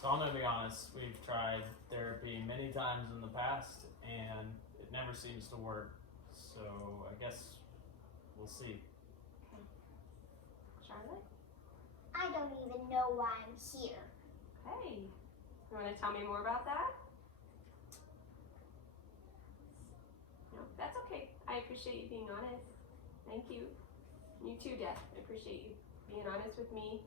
So I'm gonna be honest, we've tried therapy many times in the past and it never seems to work. So I guess we'll see. Charlotte? I don't even know why I'm here. Okay. You want to tell me more about that? No, that's okay. I appreciate you being honest. Thank you. You too, Deb. I appreciate you being honest with me.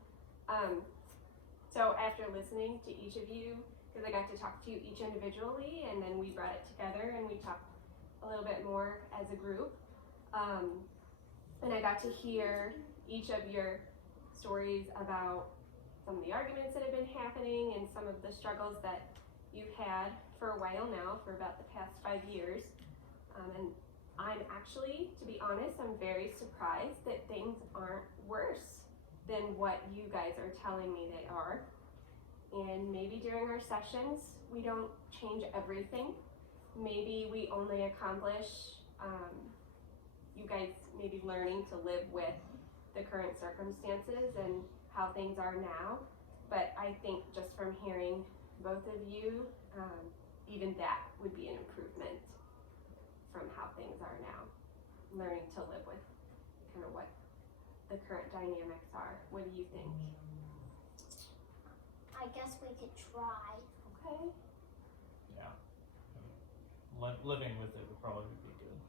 So after listening to each of you, because I got to talk to you each individually, and then we brought it together and we talked a little bit more as a group. And I got to hear each of your stories about some of the arguments that have been happening and some of the struggles that you've had for a while now, for about the past 5 years. And I'm actually, to be honest, I'm very surprised that things aren't worse than what you guys are telling me they are. And maybe during our sessions, we don't change everything. Maybe we only accomplish you guys maybe learning to live with the current circumstances and how things are now. But I think just from hearing both of you, even that would be an improvement from how things are now. Learning to live with kind of what the current dynamics are. What do you think? I guess we could try. Okay. Yeah. Living with it would probably be good.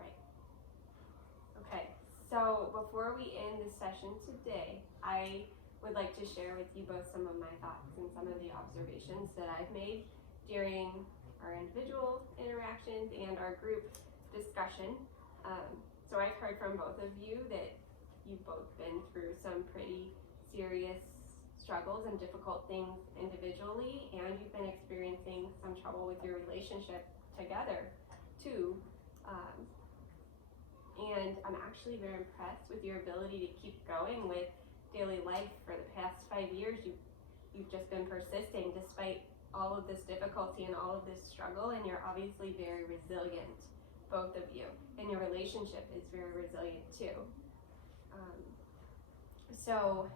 Right. Okay. So before we end the session today, I would like to share with you both some of my thoughts and some of the observations that I've made during our individual interactions and our group discussion. So I've heard from both of you that you've both been through some pretty serious struggles and difficult things individually, and you've been experiencing some trouble with your relationship together too. And I'm actually very impressed with your ability to keep going with daily life for the past 5 years. You've just been persisting despite all of this difficulty and all of this struggle, and you're obviously very resilient, both of you, and your relationship is very resilient too. So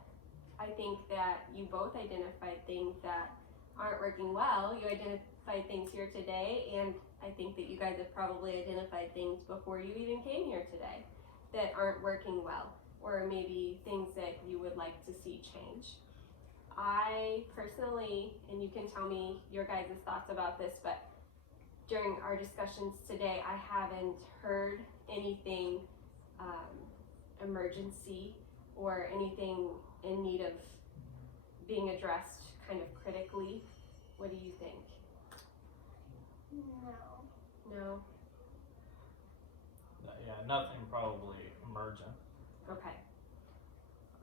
I think that you both identified things that aren't working well. You identified things here today, and I think that you guys have probably identified things before you even came here today that aren't working well, or maybe things that you would like to see change. I personally, and you can tell me your guys' thoughts about this, but during our discussions today, I haven't heard anything emergency or anything in need of being addressed kind of critically. What do you think? No? Yeah, nothing probably emergent. Okay.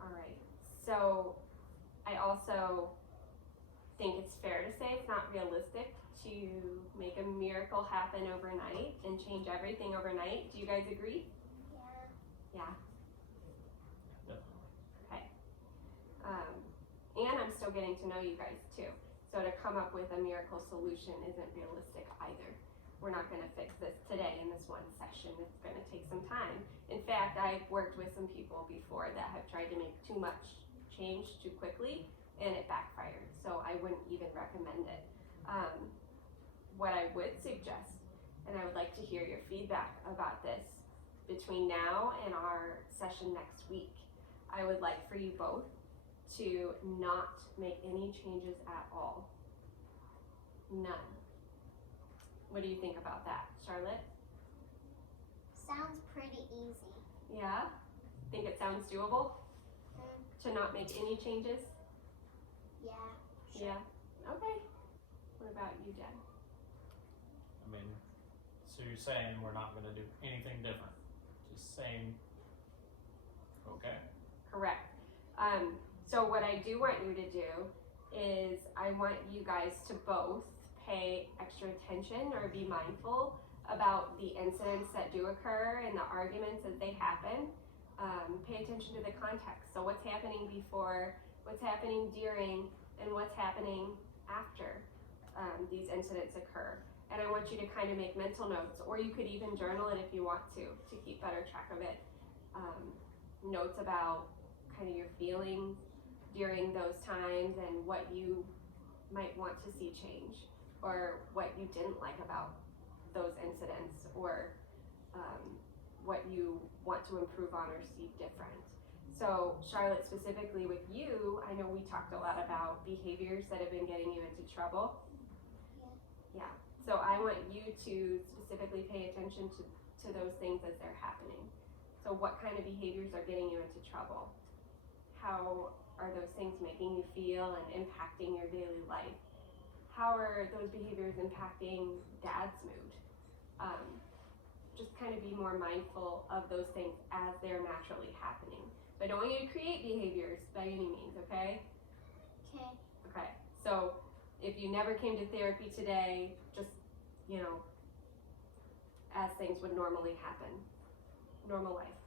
All right. So I also think it's fair to say it's not realistic to make a miracle happen overnight and change everything overnight. Do you guys agree? Yeah. Yeah. Definitely. Okay. And I'm still getting to know you guys too. So to come up with a miracle solution isn't realistic either. We're not going to fix this today in this one session. It's going to take some time. In fact, I've worked with some people before that have tried to make too much change too quickly, and it backfired. So I wouldn't even recommend it. What I would suggest, and I would like to hear your feedback about this between now and our session next week, I would like for you both to not make any changes at all. None. What do you think about that, Charlotte? Sounds pretty easy. Yeah? Think it sounds doable? To not make any changes? Yeah. Yeah? Okay. What about you, Deb? I mean, so you're saying we're not gonna do anything different? Just saying, okay. Correct. So what I do want you to do is I want you guys to both pay extra attention or be mindful about the incidents that do occur and the arguments as they happen. Pay attention to the context. So what's happening before, what's happening during, and what's happening after these incidents occur. And I want you to kind of make mental notes, or you could even journal it if you want to keep better track of it. Notes about kind of your feelings during those times and what you might want to see change, or what you didn't like about those incidents, or what you want to improve on or see different. So Charlotte, specifically with you, I know we talked a lot about behaviors that have been getting you into trouble. Yeah. So I want you to specifically pay attention to those things as they're happening. So what kind of behaviors are getting you into trouble? How are those things making you feel and impacting your daily life? How are those behaviors impacting Dad's mood? Just kind of be more mindful of those things as they're naturally happening. So I don't want you to create behaviors by any means, okay? Okay. Okay, so if you never came to therapy today, just, as things would normally happen, normal life.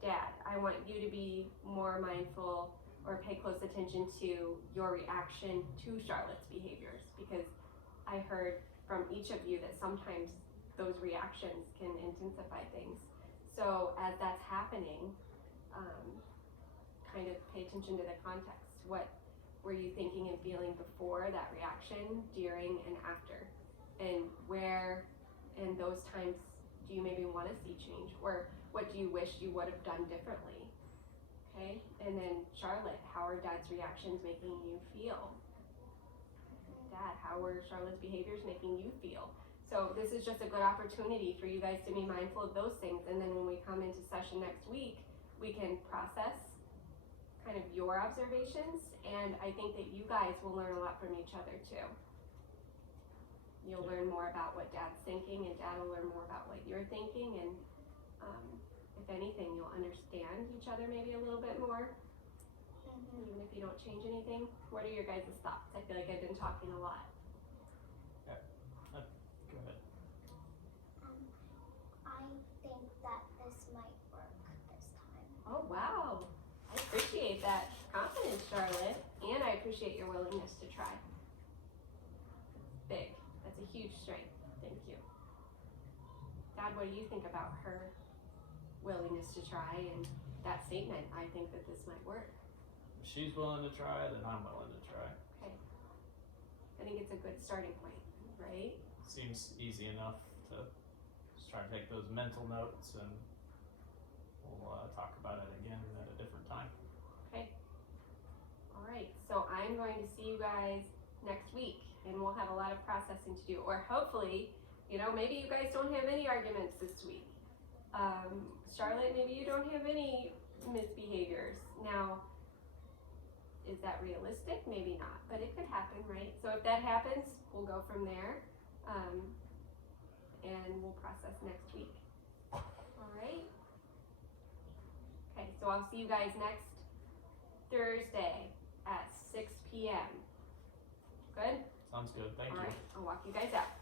Dad, I want you to be more mindful or pay close attention to your reaction to Charlotte's behaviors, because I heard from each of you that sometimes those reactions can intensify things. So as that's happening, kind of pay attention to the context. What were you thinking and feeling before that reaction, during, and after? And where in those times do you maybe want to see change? Or what do you wish you would have done differently? Okay? And then Charlotte, how are Dad's reactions making you feel? Dad, how were Charlotte's behaviors making you feel? So this is just a good opportunity for you guys to be mindful of those things, and then when we come into session next week, we can process kind of your observations, and I think that you guys will learn a lot from each other too. You'll learn more about what Dad's thinking, and Dad will learn more about what you're thinking, and if anything, you'll understand each other maybe a little bit more, even if you don't change anything. What are your guys' thoughts? I feel like I've been talking a lot. Go ahead. I think that this might work this time. Oh, wow. I appreciate that confidence, Charlotte, and I appreciate your willingness to try. Big. That's a huge strength. Thank you. Dad, what do you think about her willingness to try and that statement? I think that this might work. If she's willing to try, then I'm willing to try. Okay. I think it's a good starting point, right? Seems easy enough to just try to take those mental notes, and we'll talk about it again at a different time. Okay. All right. So I'm going to see you guys next week, and we'll have a lot of processing to do. Or hopefully, maybe you guys don't have any arguments this week. Charlotte, maybe you don't have any misbehaviors. Now, is that realistic? Maybe not, but it could happen, right? So if that happens, we'll go from there, and we'll process next week. All right? Okay, so I'll see you guys next Thursday at 6 p.m. Good? Sounds good. Thank All you. right, I'll walk you guys out.